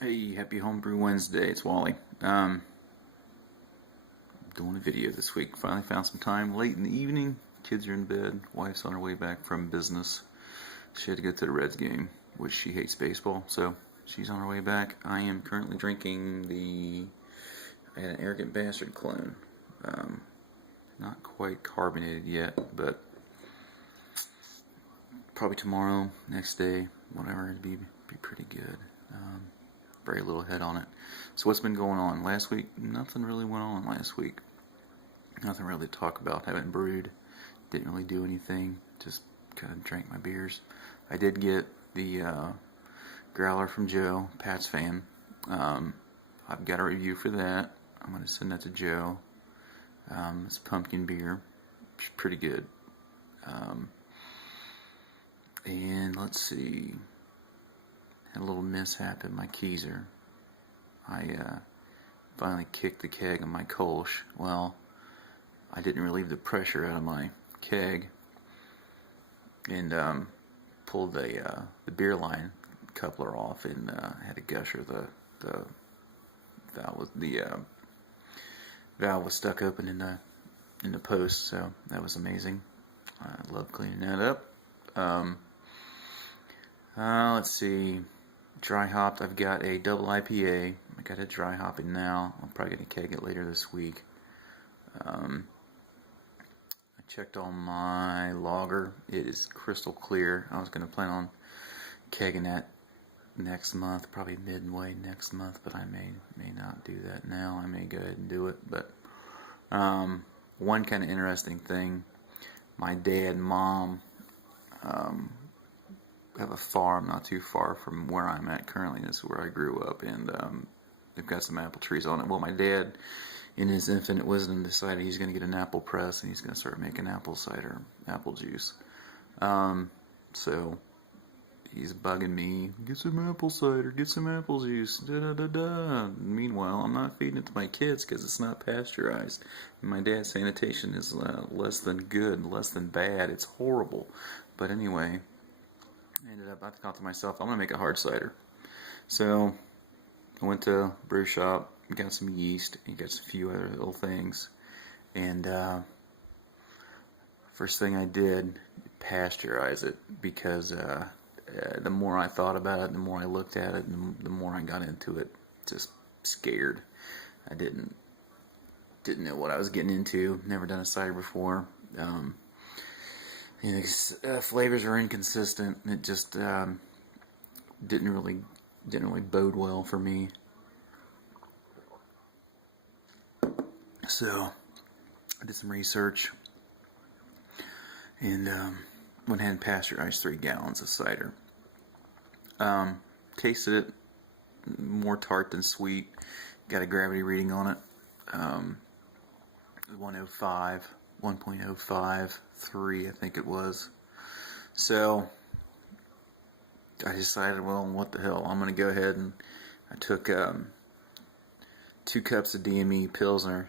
Hey, happy Homebrew Wednesday. It's Wally. Doing a video this week. Finally found some time late in the evening. Kids are in bed. Wife's on her way back from business. She had to go to the Reds game, which she hates baseball, so she's on her way back. I am currently drinking I had an Arrogant Bastard clone. Not quite carbonated yet, but probably tomorrow, next day, whatever, it'd be pretty good. Very little head on it. So what's been going on? Last week, nothing really went on last week. Nothing really to talk about. Haven't brewed. Didn't really do anything. Just kind of drank my beers. I did get the growler from Joe, Pat's fan. I've got a review for that. I'm going to send that to Joe. It's pumpkin beer. It's pretty good. And let's see. Had a little mishap in my keezer. I finally kicked the keg on my Kolsch. Well, I didn't relieve the pressure out of my keg and pulled the beer line coupler off and had a gusher. The valve was stuck open in the post, so that was amazing. I love cleaning that up. Let's see. Dry hopped. I've got a double IPA. I got it dry hopping now. I'm probably going to keg it later this week. I checked on my lager. It is crystal clear. I was going to plan on kegging that next month, probably midway next month, but I may not do that now. I may go ahead and do it. But one kind of interesting thing, my dad and mom have a farm not too far from where I'm at currently. This is where I grew up, and they've got some apple trees on it. Well, my dad, in his infinite wisdom, decided he's going to get an apple press and he's going to start making apple cider, apple juice. So he's bugging me, get some apple cider, get some apple juice, da-da-da-da. Meanwhile, I'm not feeding it to my kids because it's not pasteurized. And my dad's sanitation is less than good, less than bad. It's horrible. But anyway, I thought to myself, I'm going to make a hard cider. So I went to a brew shop, got some yeast, and got a few other little things. And first thing I did, pasteurize it, because the more I thought about it, the more I looked at it, and the more I got into it, just scared. I didn't know what I was getting into. Never done a cider before. Flavors are inconsistent. It just didn't really bode well for me. So I did some research and went ahead and pasteurized 3 gallons of cider. Tasted it, more tart than sweet. Got a gravity reading on it. 105. 1.053, I think it was. So I decided, well, what the hell, I'm going to go ahead and I took 2 cups of DME Pilsner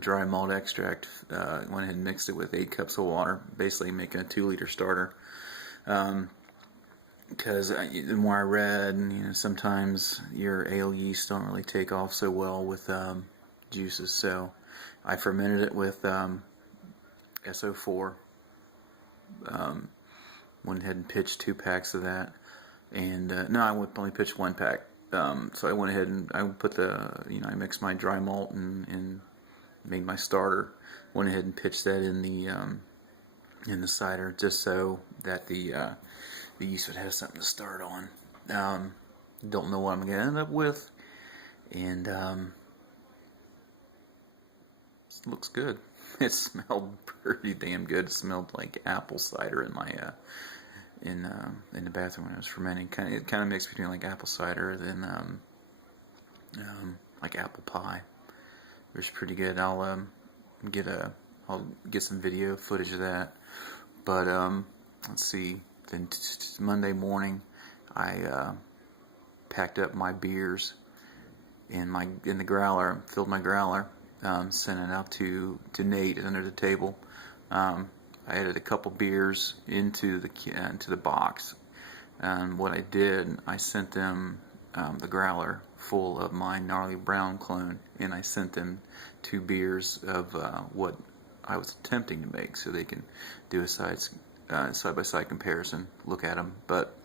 dry malt extract, went ahead and mixed it with 8 cups of water, basically making a 2-liter starter. Because the more I read, sometimes your ale yeast don't really take off so well with juices, so I fermented it with SO4. Went ahead and pitched 2 packs of that, and no, I would only pitch 1 pack. So I went ahead and I put I mixed my dry malt and made my starter. Went ahead and pitched that in the cider, just so that the yeast would have something to start on. Don't know what I'm going to end up with, and it looks good. It smelled pretty damn good. It smelled like apple cider in my in the bathroom when I was fermenting. It kind of mixed between like apple cider and like apple pie. It was pretty good. I'll get some video footage of that. But let's see. Then Monday morning, I packed up my beers in the growler, filled my growler. Sent it out to Nate under the table. I added a couple beers into the box. And what I did, I sent them the growler full of my gnarly brown clone, and I sent them 2 beers of what I was attempting to make, so they can do a side-by-side comparison, look at them. But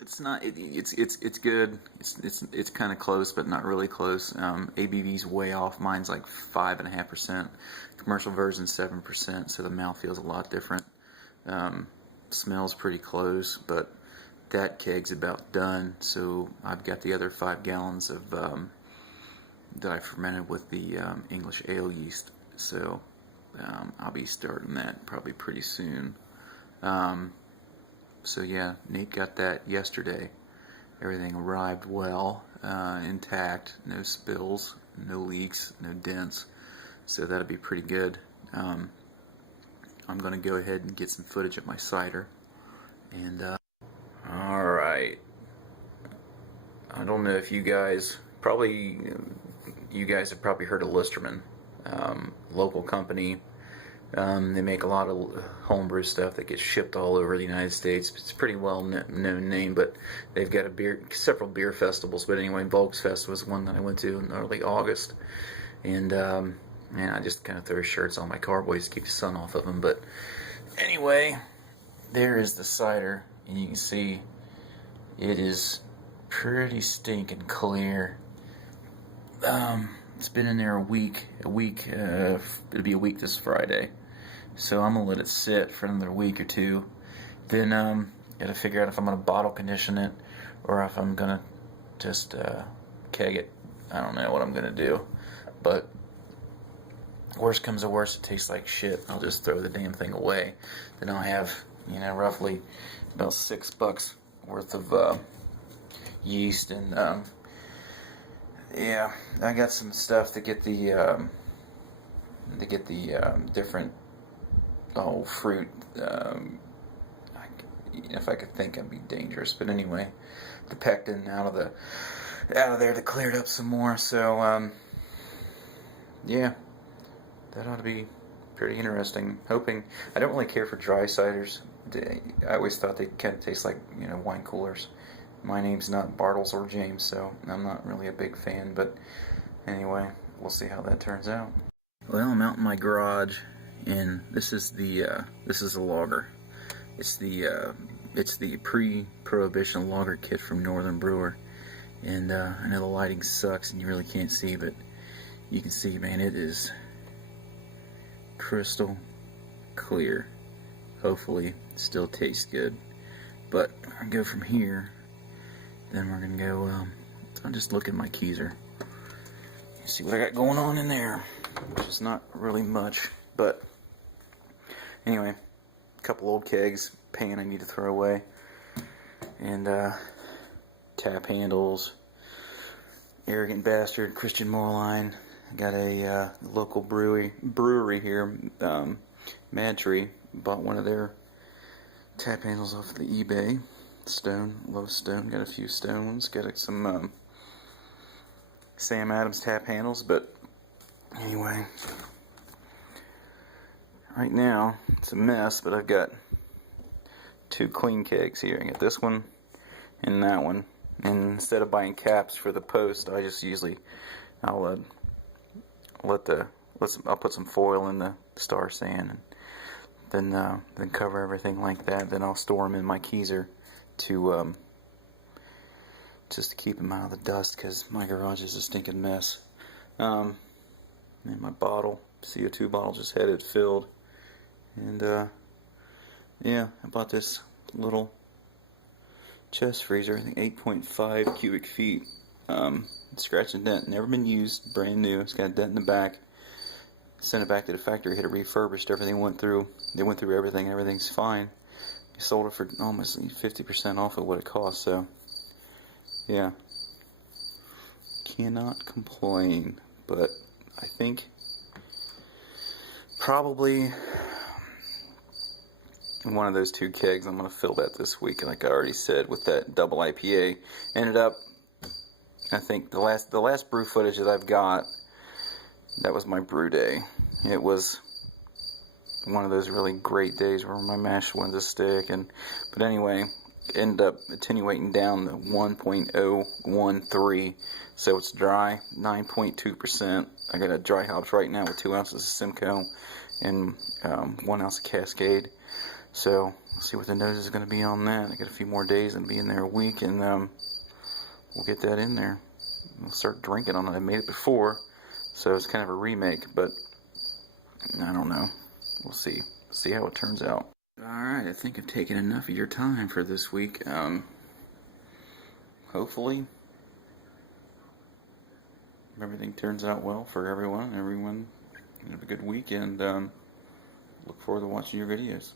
it's not. It's good. It's kind of close, but not really close. ABV's way off. Mine's like 5.5%. Commercial version's 7%. So the mouth feels a lot different. Smells pretty close, but that keg's about done. So I've got the other 5 gallons of that I fermented with the English ale yeast. So I'll be starting that probably pretty soon. So yeah, Nate got that yesterday. Everything arrived well, intact, no spills, no leaks, no dents. So that'll be pretty good. I'm going to go ahead and get some footage of my cider. And alright. I don't know if you guys have probably heard of Listerman. Local company. They make a lot of homebrew stuff that gets shipped all over the United States. It's a pretty well known name, but they've got several beer festivals. But anyway, Volksfest was one that I went to in early August, and I just kind of throw shirts on my carboys to keep the sun off of them. But anyway, there is the cider, and you can see it is pretty stinking clear. It's been in there a week. It'll be a week this Friday. So I'm going to let it sit for another week or two. Then, gotta figure out if I'm going to bottle condition it or if I'm going to just keg it. I don't know what I'm going to do. But worst comes to worst, it tastes like shit. I'll just throw the damn thing away. Then I'll have, roughly about $6 worth of yeast and yeah, I got some stuff to get the different fruit. If I could think, it'd be dangerous. But anyway, the pectin out of there to clear it up some more. So yeah, that ought to be pretty interesting. Hoping. I don't really care for dry ciders. I always thought they kind of taste like wine coolers. My name's not Bartles or James, so I'm not really a big fan, but anyway, we'll see how that turns out. Well, I'm out in my garage, and this is the lager. It's the pre-prohibition lager kit from Northern Brewer, and I know the lighting sucks and you really can't see, but you can see, man, it is crystal clear. Hopefully, it still tastes good, but I'll go from here. Then we're going to go, I'll just look at my keezer. See what I got going on in there, which is not really much. But anyway, a couple old kegs, pan I need to throw away. And tap handles, Arrogant Bastard, Christian Moreline. I got a local brewery here, Mad Tree. Bought one of their tap handles off the eBay. Stone, love Stone, got a few Stone ones, got some Sam Adams tap handles, but anyway, right now, it's a mess, but I've got 2 clean kegs here. I got this one and that one, and instead of buying caps for the post, I just usually, I'll put some foil in the Star San, and then cover everything like that, then I'll store them in my keezer to just to keep them out of the dust, because my garage is a stinking mess. And my bottle, CO2 bottle, just had it filled, and yeah, I bought this little chest freezer, I think 8.5 cubic feet, scratch and dent, never been used, brand new. It's got a dent in the back. Sent it back to the factory, had it refurbished, everything went through, they went through everything, everything's fine. Sold it for almost 50% off of what it cost, so yeah, cannot complain. But I think probably in one of those 2 kegs I'm going to fill that this week, like I already said, with that double IPA. Ended up, I think the last brew footage that I've got, that was my brew day. It was one of those really great days where my mash wanted to stick, but anyway, end up attenuating down to 1.013, so it's dry, 9.2%. I got a dry hops right now with 2 ounces of Simcoe and 1 ounce of Cascade. So let's see what the nose is going to be on that. I got a few more days and be in there a week, and we'll get that in there. We'll start drinking on it. I made it before, so it's kind of a remake, but I don't know. We'll see. See how it turns out. Alright, I think I've taken enough of your time for this week. Hopefully everything turns out well for everyone. Everyone have a good week, and look forward to watching your videos.